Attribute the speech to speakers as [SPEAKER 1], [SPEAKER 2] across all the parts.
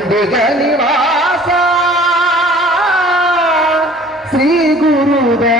[SPEAKER 1] ಅಂಬಿಗ ನಿವಾಸ ಶ್ರೀ ಗುರುದೇ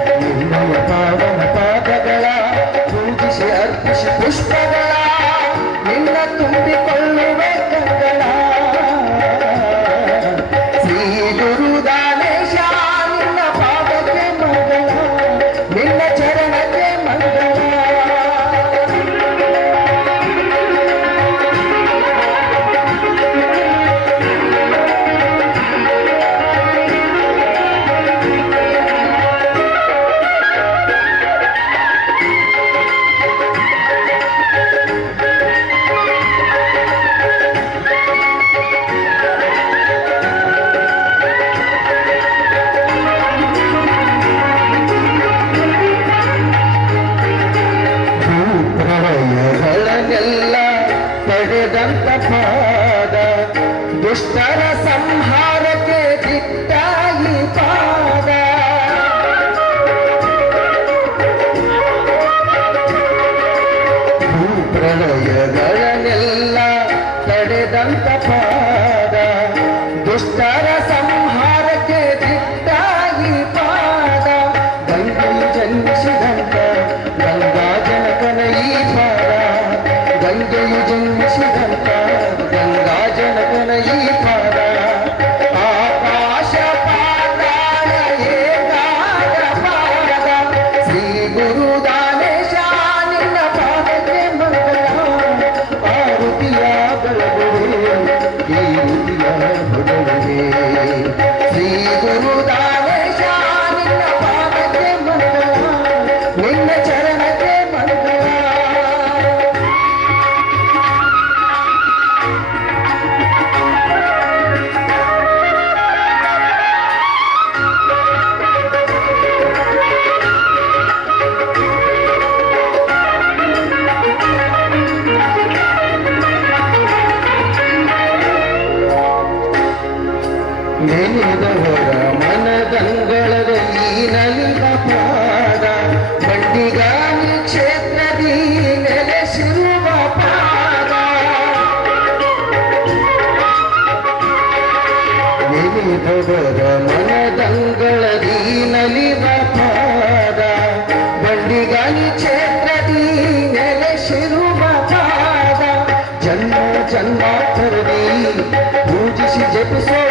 [SPEAKER 1] ವೇದಂತ ಪಾದ ದುಷ್ಟರ ಸಂಹಾರಕ್ಕೆ ದಿಟ್ಟಾಗಿ ಪಾದ. ಭೂ ಪ್ರಳಯಗಳನ್ನೆಲ್ಲ ತಡೆದಂತ ಪಾದ ஸ்ரீ குரு నలుగ పాద బండిగాని చేతది నెలసిరువ పాద. వెలిదొడర మనదంగళది నలివ పాద బండిగాని చేతది జపిసో